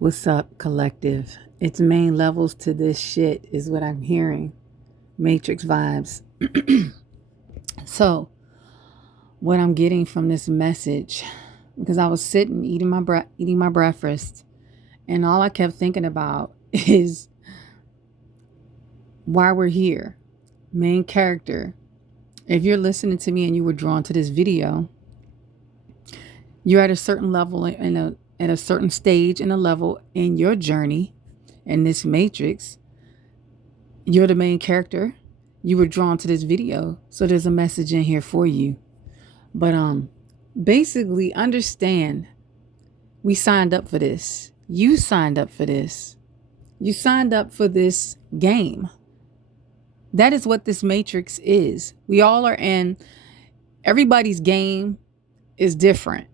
What's up, collective? It's main levels to this shit, is what I'm hearing. Matrix vibes. So, what I'm getting from this message, because I was sitting eating my breakfast, and all I kept thinking about is why we're here. Main character. If you're listening to me and you were drawn to this video, you're at a certain level at a certain stage and a level in your journey in this matrix. You're the main character. You were drawn to this video, so there's a message in here for you. But basically understand, we signed up for this. You signed up for this. You signed up for this game. That is what this matrix is. We all are in. Everybody's game is different.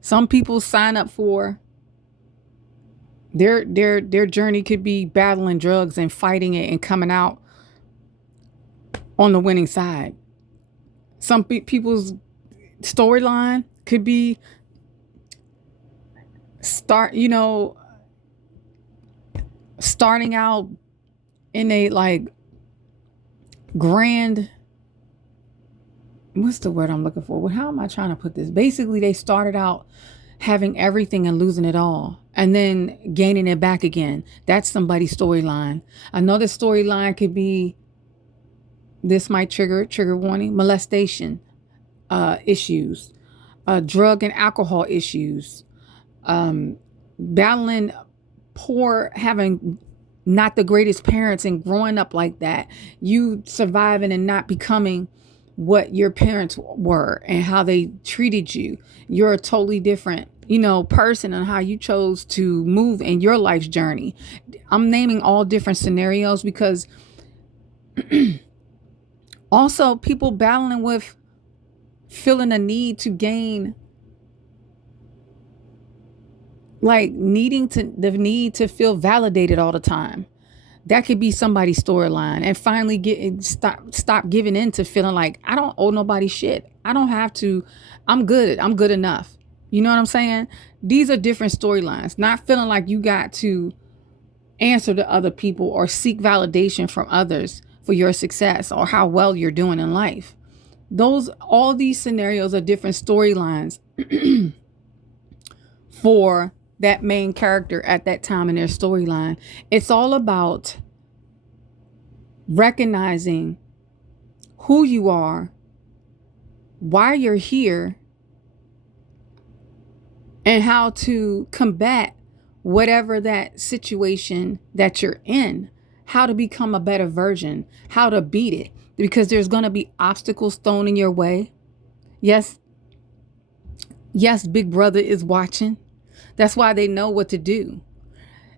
Some people sign up for their journey could be battling drugs and fighting it and coming out on the winning side. Some people's storyline could be starting out in a like grand, what's the word I'm looking for? How am I trying to put this? Basically, they started out having everything and losing it all and then gaining it back again. That's somebody's storyline. Another storyline could be, this might trigger warning, molestation issues, drug and alcohol issues, battling poor, having not the greatest parents and growing up like that, you surviving and not becoming what your parents were and how they treated you. You're a totally different, person, and how you chose to move in your life's journey. I'm naming all different scenarios because also people battling with feeling a need to gain, like the need to feel validated all the time. That could be somebody's storyline, and finally stop giving in to feeling like I don't owe nobody shit. I don't have to. I'm good. I'm good enough. You know what I'm saying? These are different storylines. Not feeling like you got to answer to other people or seek validation from others for your success or how well you're doing in life. All these scenarios are different storylines for that main character at that time in their storyline. It's all about recognizing who you are, why you're here, and how to combat whatever that situation that you're in, how to become a better version, how to beat it, because there's going to be obstacles thrown in your way. Yes, Big Brother is watching. That's why they know what to do.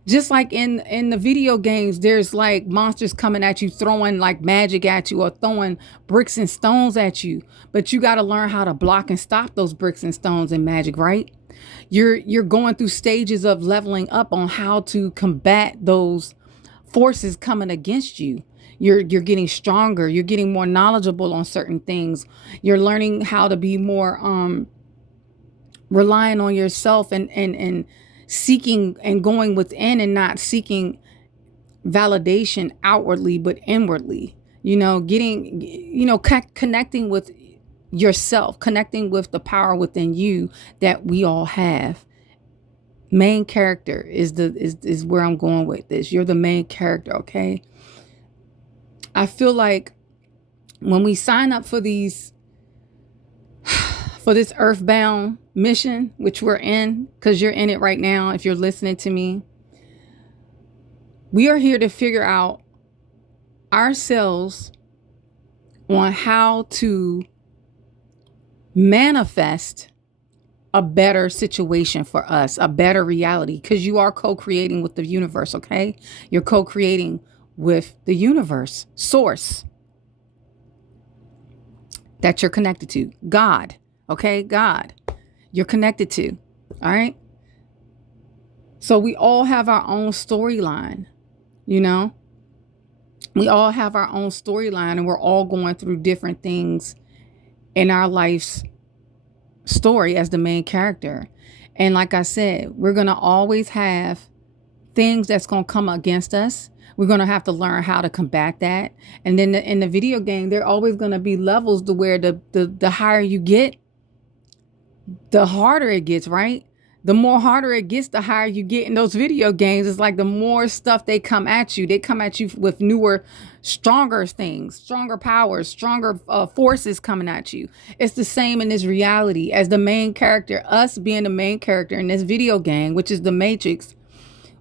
Just like in the video games, there's like monsters coming at you, throwing like magic at you or throwing bricks and stones at you. But you got to learn how to block and stop those bricks and stones and magic, right? You're going through stages of leveling up on how to combat those forces coming against you. You're getting stronger. You're getting more knowledgeable on certain things. You're learning how to be more relying on yourself and seeking and going within and not seeking validation outwardly but inwardly. Connecting with yourself, connecting with the power within you that we all have. Main character is where I'm going with this. You're the main character, okay? I feel like when we sign up for this earthbound mission, which we're in, because you're in it right now, if you're listening to me, we are here to figure out ourselves on how to manifest a better situation for us, a better reality, because you are co-creating with the universe, okay? You're co-creating with the universe, source that you're connected to, God, okay? God, you're connected to, all right? So we all have our own storyline, We all have our own storyline, and we're all going through different things in our life's story as the main character. And like I said, we're going to always have things that's going to come against us. We're going to have to learn how to combat that. And then in the video game, there are always going to be levels to where the higher you get, the harder it gets, right? The more harder it gets, the higher you get in those video games. It's like the more stuff they come at you. They come at you with newer, stronger things, stronger powers, stronger forces coming at you. It's the same in this reality as the main character, us being the main character in this video game, which is the Matrix.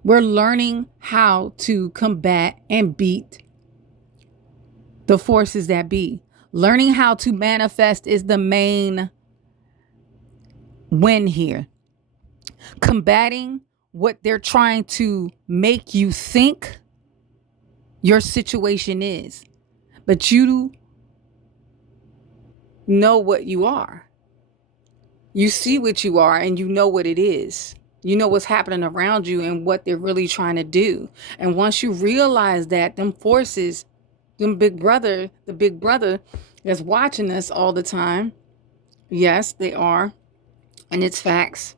We're learning how to combat and beat the forces that be. Learning how to manifest is the main win here. Combating what they're trying to make you think your situation is. But you know what you are. You see what you are and you know what it is. You know what's happening around you and what they're really trying to do. And once you realize that, them forces, the big brother that's watching us all the time, yes, they are. And it's facts.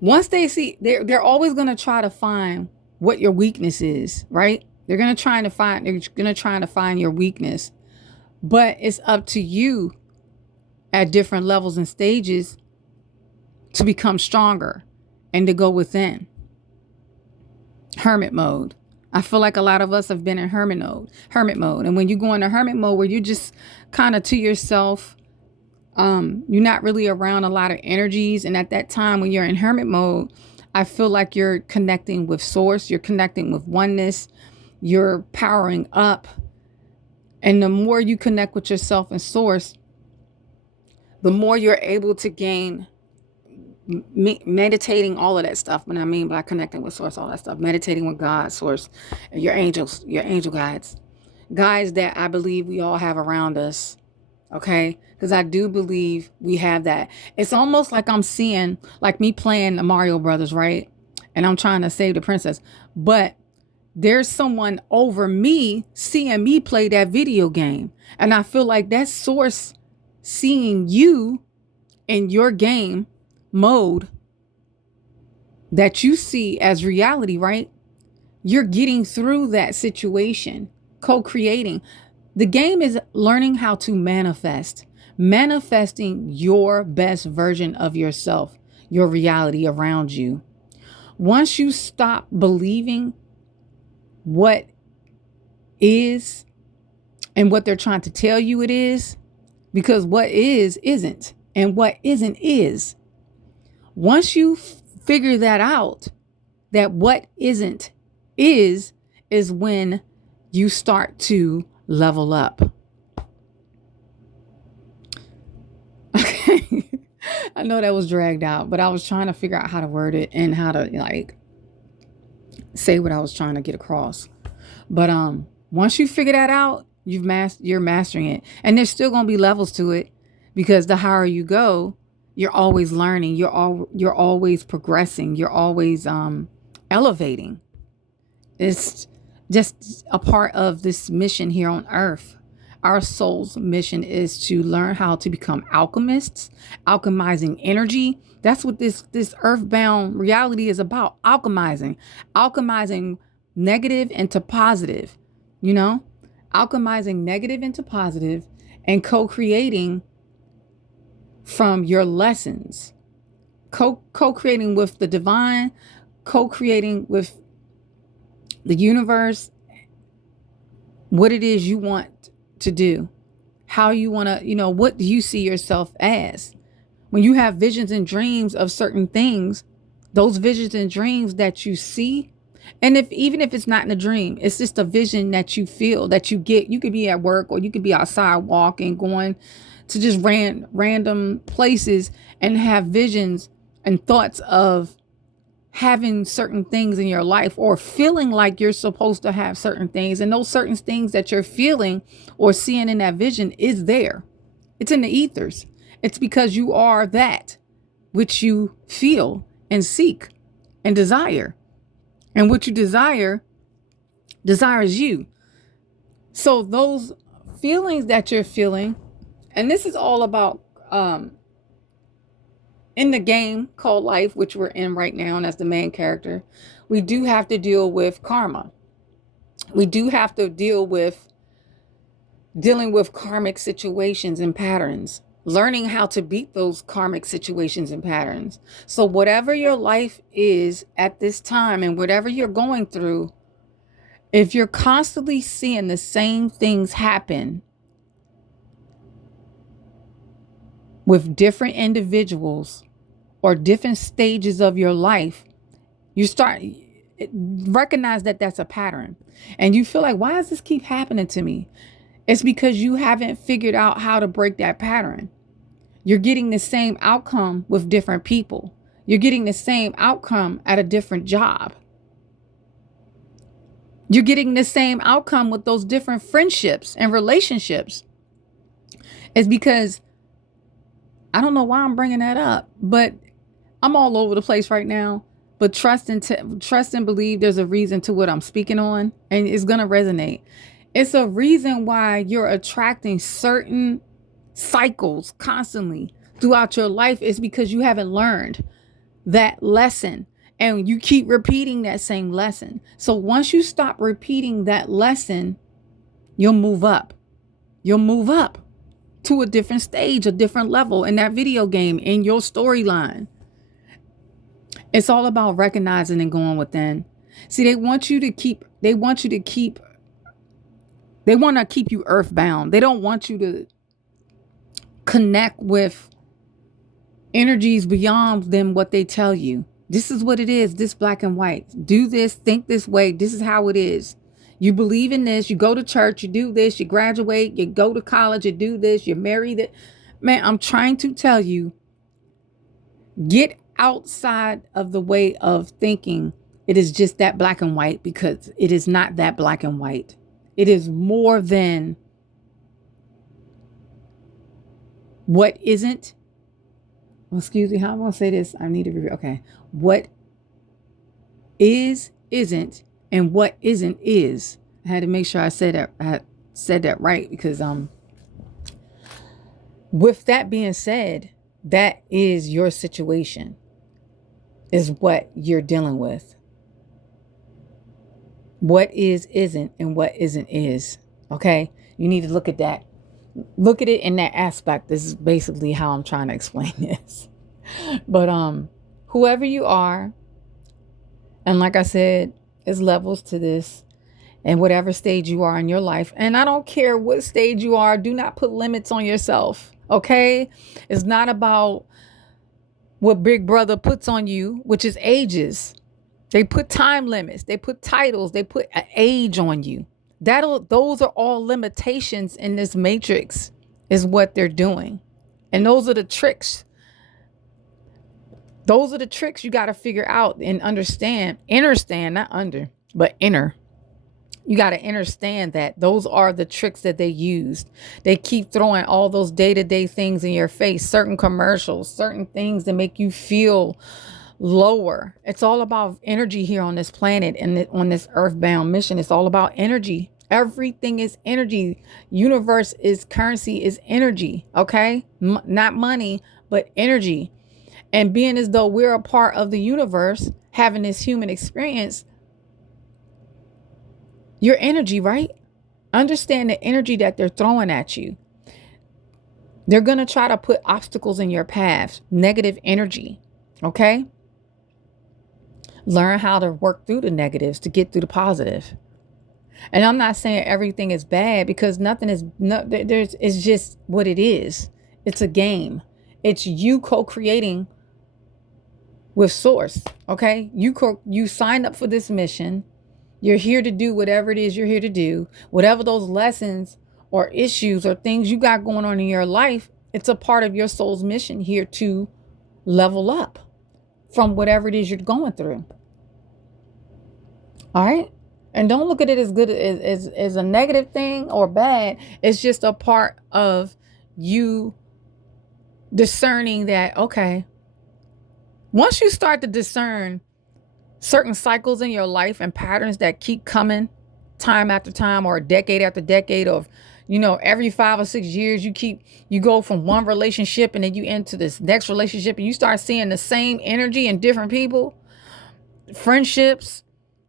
Once they see, they're always going to try to find what your weakness is, right? They're going to try to find your weakness. But it's up to you at different levels and stages to become stronger and to go within. Hermit mode. I feel like a lot of us have been in hermit mode. And when you go into hermit mode where you're just kind of to yourself, you're not really around a lot of energies. And at that time when you're in hermit mode, I feel like you're connecting with source, you're connecting with oneness, you're powering up. And the more you connect with yourself and source, the more you're able to gain meditating, all of that stuff. What I mean by connecting with source, all that stuff, meditating with God, source, your angels, your angel guides that I believe we all have around us. Okay. Because I do believe we have that. It's almost like I'm seeing, like me playing the Mario Brothers, right? And I'm trying to save the princess, but there's someone over me seeing me play that video game. And I feel like that source seeing you in your game mode that you see as reality, right? You're getting through that situation, co-creating. The game is learning how to manifesting your best version of yourself, your reality around you. Once you stop believing what is and what they're trying to tell you it is, because what is isn't, and what isn't is. Once you figure that out, that what isn't is when you start to level up. Okay. I know that was dragged out, but I was trying to figure out how to word it and how to say what I was trying to get across. But once you figure that out, you're mastering it. And there's still going to be levels to it, because the higher you go, you're always learning. You're always progressing. You're always elevating. It's just a part of this mission here on earth. Our soul's mission is to learn how to become alchemists, alchemizing energy. That's what this earthbound reality is about. Alchemizing negative into positive, alchemizing negative into positive and co-creating from your lessons, co-creating with the divine, co-creating with the universe, what it is you want to do, how you want to, what do you see yourself as? When you have visions and dreams of certain things, those visions and dreams that you see, and even if it's not in a dream, it's just a vision that you feel, that you get. You could be at work or you could be outside walking, going to just random places and have visions and thoughts of having certain things in your life, or feeling like you're supposed to have certain things. And those certain things that you're feeling or seeing in that vision is there. It's in the ethers. It's because you are that which you feel and seek and desire. And what you desires you. So those feelings that you're feeling, and this is all about in the game called life, which we're in right now, and as the main character, we do have to deal with karma. We do have to dealing with karmic situations and patterns, learning how to beat those karmic situations and patterns. So whatever your life is at this time and whatever you're going through, if you're constantly seeing the same things happen with different individuals or different stages of your life, you start recognize that that's a pattern. And you feel like, why does this keep happening to me? It's because you haven't figured out how to break that pattern. You're getting the same outcome with different people. You're getting the same outcome at a different job. You're getting the same outcome with those different friendships and relationships. It's because, I don't know why I'm bringing that up, but I'm all over the place right now. But trust and believe there's a reason to what I'm speaking on, and it's going to resonate. It's a reason why you're attracting certain cycles constantly throughout your life. Is because you haven't learned that lesson, and you keep repeating that same lesson. So once you stop repeating that lesson, you'll move up. You'll move up to a different stage, a different level in that video game, in your storyline. It's all about recognizing and going within. See, they want to keep you earthbound. They don't want you to connect with energies beyond them what they tell you. This is what it is, this black and white. Do this, think this way. This is how it is. You believe in this, you go to church, you do this, you graduate, you go to college, you do this, you're married. Man, I'm trying to tell you, get outside of the way of thinking it is just that black and white, because it is not that black and white. It is more than what isn't. Well, excuse me, how am I going to say this? I need to review. Okay. What is, isn't, and what isn't is. I had to make sure I said that right, because with that being said, that is your situation, is what you're dealing with. What is, isn't, and what isn't is. Okay? You need to look at that. Look at it in that aspect. This is basically how I'm trying to explain this. But whoever you are, and like I said, there's levels to this, and whatever stage you are in your life, and I don't care what stage you are, do not put limits on yourself. Okay? It's not about what Big Brother puts on you, which is ages. They put time limits, they put titles, they put an age on you. Those are all limitations in this matrix, is what they're doing. And those are the tricks. Those are the tricks you got to figure out and understand. Understand, not under, but inner. You got to understand that those are the tricks that they used. They keep throwing all those day-to-day things in your face, certain commercials, certain things that make you feel lower. It's all about energy here on this planet and on this earthbound mission. It's all about energy. Everything is energy. Universe is currency, is energy. Okay? Not money, but energy. And being as though we're a part of the universe, having this human experience, your energy, right? Understand the energy that they're throwing at you. They're going to try to put obstacles in your path, negative energy. Okay? Learn how to work through the negatives to get through the positive. And I'm not saying everything is bad, because nothing is, it's just what it is. It's a game. It's you co-creating with source. Okay? You signed up for this mission. You're here to do whatever it is you're here to do. Whatever those lessons or issues or things you got going on in your life, it's a part of your soul's mission here to level up from whatever it is you're going through. All right? And don't look at it as good as a negative thing or bad. It's just a part of you discerning that, okay, once you start to discern certain cycles in your life and patterns that keep coming time after time, or decade after decade, of every 5 or 6 years, you go from one relationship and then you enter this next relationship and you start seeing the same energy in different people, friendships,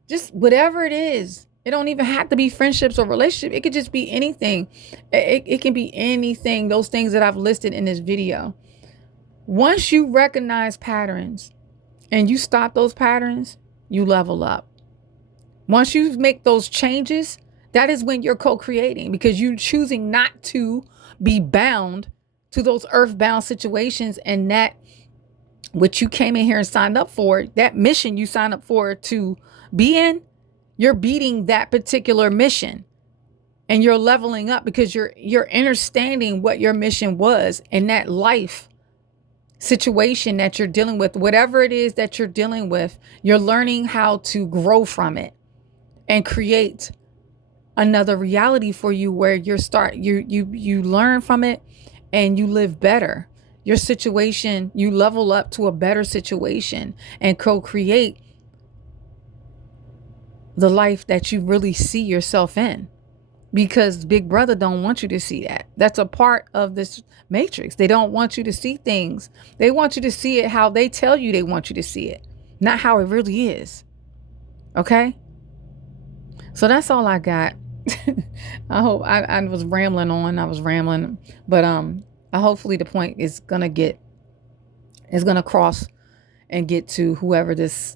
just whatever it is. It don't even have to be friendships or relationship. It could just be anything. It can be anything. Those things that I've listed in this video. Once you recognize patterns and you stop those patterns, you level up. Once you make those changes, that is when you're co-creating, because you're choosing not to be bound to those earthbound situations, and that what you came in here and signed up for, that mission you signed up for to be in, you're beating that particular mission and you're leveling up because you're understanding what your mission was in that life situation that you're dealing with. Whatever it is that you're dealing with, you're learning how to grow from it and create another reality for you where you learn from it and you live better. Your situation, you level up to a better situation and co-create the life that you really see yourself in, because Big Brother don't want you to see that. That's a part of this matrix. They don't want you to see things. They want you to see it how they tell you they want you to see it, not how it really is. Okay? So that's all I got. I hope I was rambling on. I was rambling, but hopefully the point is gonna cross and get to whoever this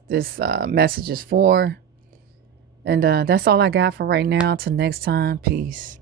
message is for. And that's all I got for right now. Till next time, peace.